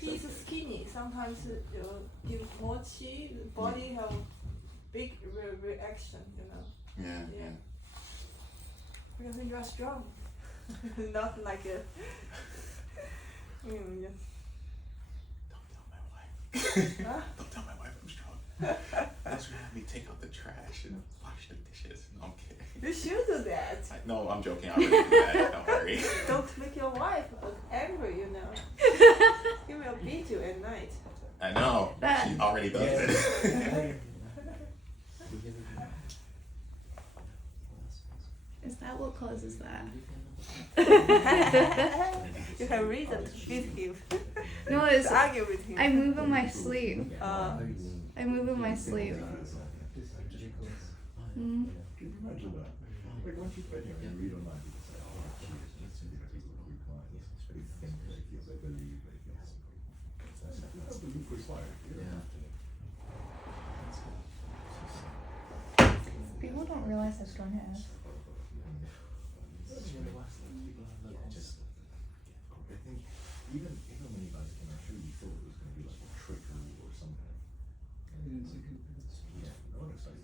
he's skinny, sometimes give more qi, the body have big reaction, you know. Yeah. Because you are strong, not like a, just. Don't tell my wife. Huh? Don't tell my wife I'm strong. That's gonna have me take out the trash and wash the dishes. No, I'm kidding. You should do that. No, I'm joking. I already do that. Don't worry. Don't make your wife angry, you know. He will beat you at night. I know. She already does it. Is that what causes that? You have reason to beat him. No, it's To argue with him. I move in my sleep. I move in my sleep. Mm. People don't realize how strong it is. Even when you guys came out, sure you thought it was going to be like a trick or something.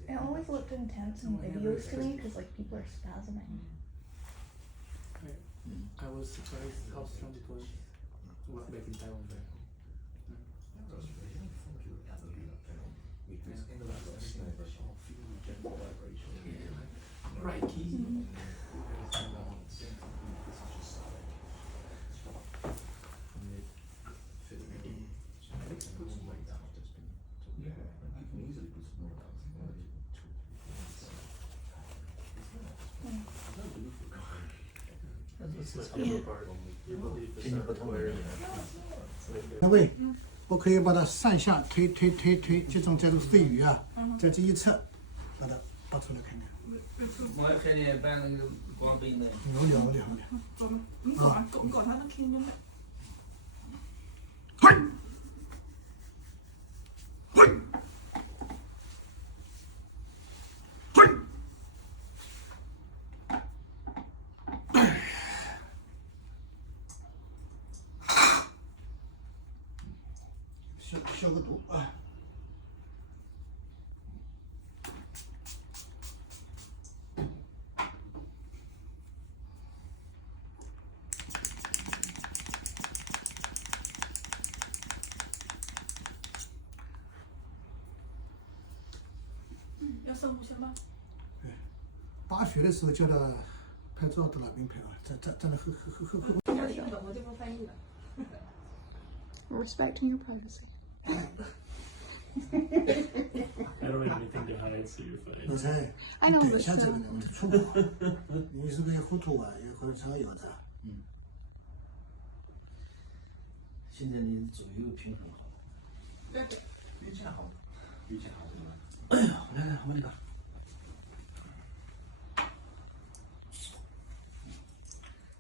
It always looked intense in videos to me because like people are spasming. I was surprised how strong it was back in Thailand. Pricey.各位，我可以把它上下推，就从这种飞鱼啊，在这一侧把它拔出来看看。我现在办那个光冰的。好的。ก่อน他ต้องคิดยังไง消个毒啊。要深呼吸吗？拔血的时候叫他拍照到那边拍啊，站那后。要听懂我就不翻译了。Respecting your privacy. I don't have anything to hide, so you're fine. 老蔡，你等一下这个人出国，你是不是糊涂啊？或者啥药子啊？现在你左右平衡好。运气好，运气好，哎呀，来，我这个。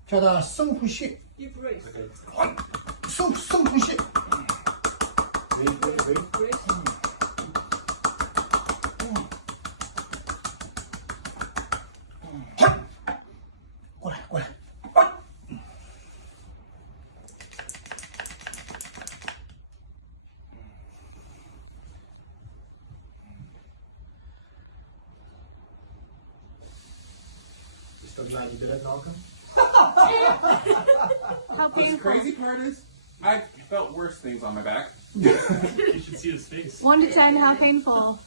叫他深呼吸， Deep breath. 深呼吸。过来。So glad you did it, Malcolm. How The painful. crazy part is, I felt worse things on my back. You should see his face. 1 to 10, how painful?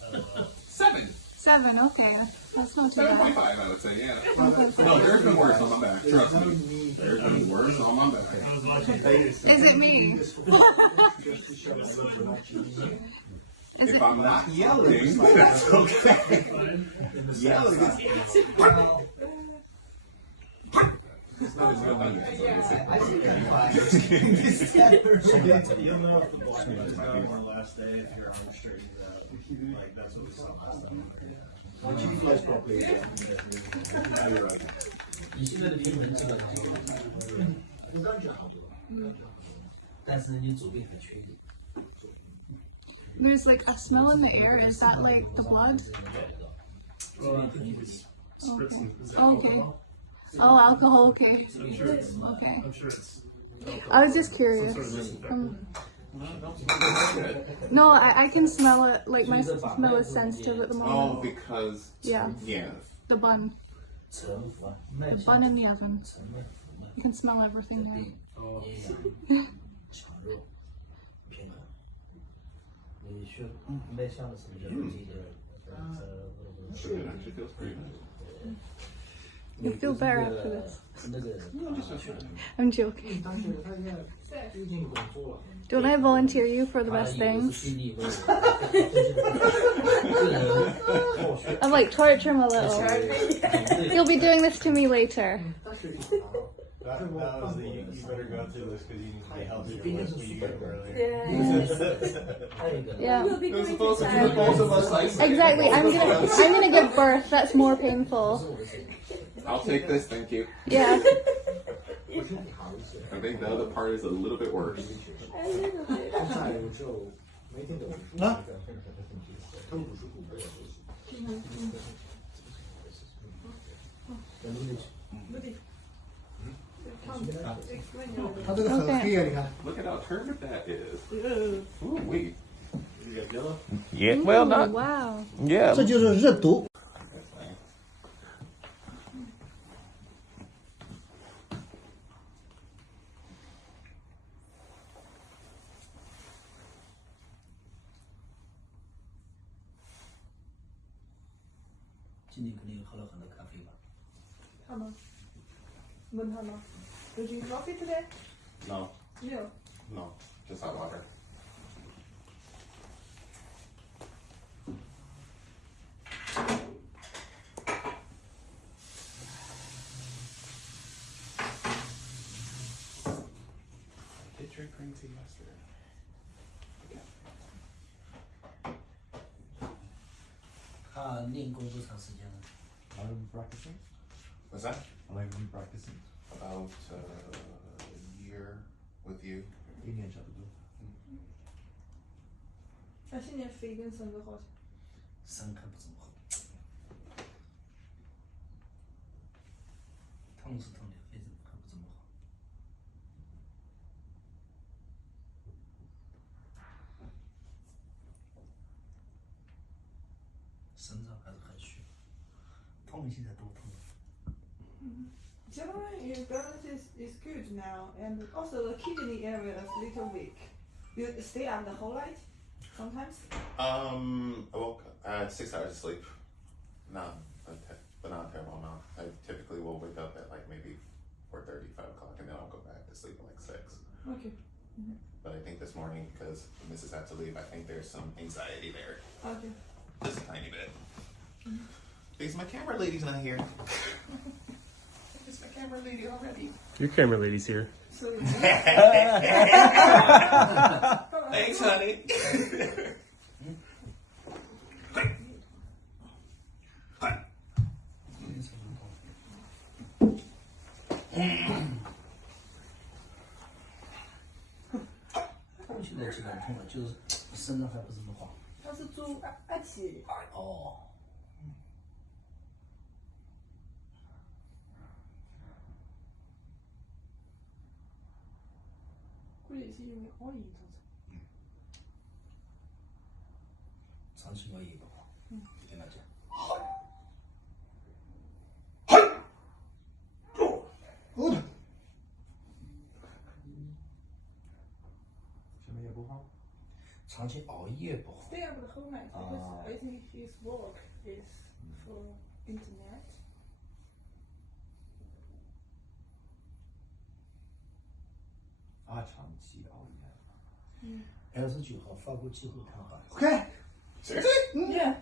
7. 7, okay. That's not too bad. 7.5, I would say, yeah. No, there's been worse on my back. Trust me. There's been worse on my back. I was watching your face. Is it me? If I'm not yelling, that's okay. Yelling is it's not as good You'll know if the ball is going on the last day if your arm straightens out. Like that's what we saw last time. Once you flex properly, yeah, you're right. 你现在的平衡基本上就但是你左边还缺点。 There's like a smell in the air. Is that like the blood? Spritzing. Is that Okay. alcohol? Oh, alcohol, okay. I'm sure it's. Okay. I'm sure it's. I was just curious. Some sort of disinfectant. No, don't smell good. No, I can smell it. Like my smell is sensitive at the moment. Oh, because Yeah. yeah. The bun. 沉浮啊， The bun in the oven. 沉闷浮闷 You can smell everything there. 病营养强弱平衡。你学卖相的时候，就是这个 It actually feels pretty nice. You feel better after this. 那个 I'm joking. 但是他现在最近不能做了。 Don't I volunteer you for the best things? I'm like, torture him a little. You'll be doing this to me later. 但是 That was the you better go through this because you need to be healthier when you get up earlier. Yeah. We'll be It was going supposed to to be both of us like. Exactly. I'm gonna give birth. That's more painful. I'll take this, thank you. Yeah. I think the other part is a little bit worse. A little bit. 在有之后每天都啊它这个很黑啊，你看。 Look at how turbid that is. Ooh, wait. You got yellow? Yeah, well, Ooh, not. wow. Yeah. 这就是热毒。 今天肯定喝了很多咖啡吧？ Hannah. When Hannah. Did you drink coffee today? No, No. no, just hot water. I did drink green tea yesterday. Okay. 他练功多长时间了？ How long have you been practicing? What's that? How long have you been practicing? About a year with you. 1年差不多。他现在肺跟肾都好。肾可不怎么好，痛是痛的，肺可不怎么好。肾脏还是很虚，痛现在都痛。 Generally, your balance is good now, and also the kidney area is a little weak. You stay up the whole night, sometimes. I woke up. I had 6 hours of sleep. But not a terrible amount. I typically will wake up at like maybe 4:30, 5 o'clock, and then I'll go back to sleep at like 6. Okay. But I think this morning, because Mrs. had to leave, I think there's some anxiety there. Okay. Just a tiny bit. Because my camera lady's not here. It's my camera lady already. Your camera lady's here. So. Thanks, honey.痛现在基本上痛了，就是肾脏还不怎么好。他是做阿体。哦。 估计是因为熬夜造成。长期熬夜不好，你听他讲。哦的。什么也不好。长期熬夜不好。 Stay up the whole night because I think his work is for internet. 啊，长期熬夜。 29号法国机会谈判。 OK。 Seriously? Yeah.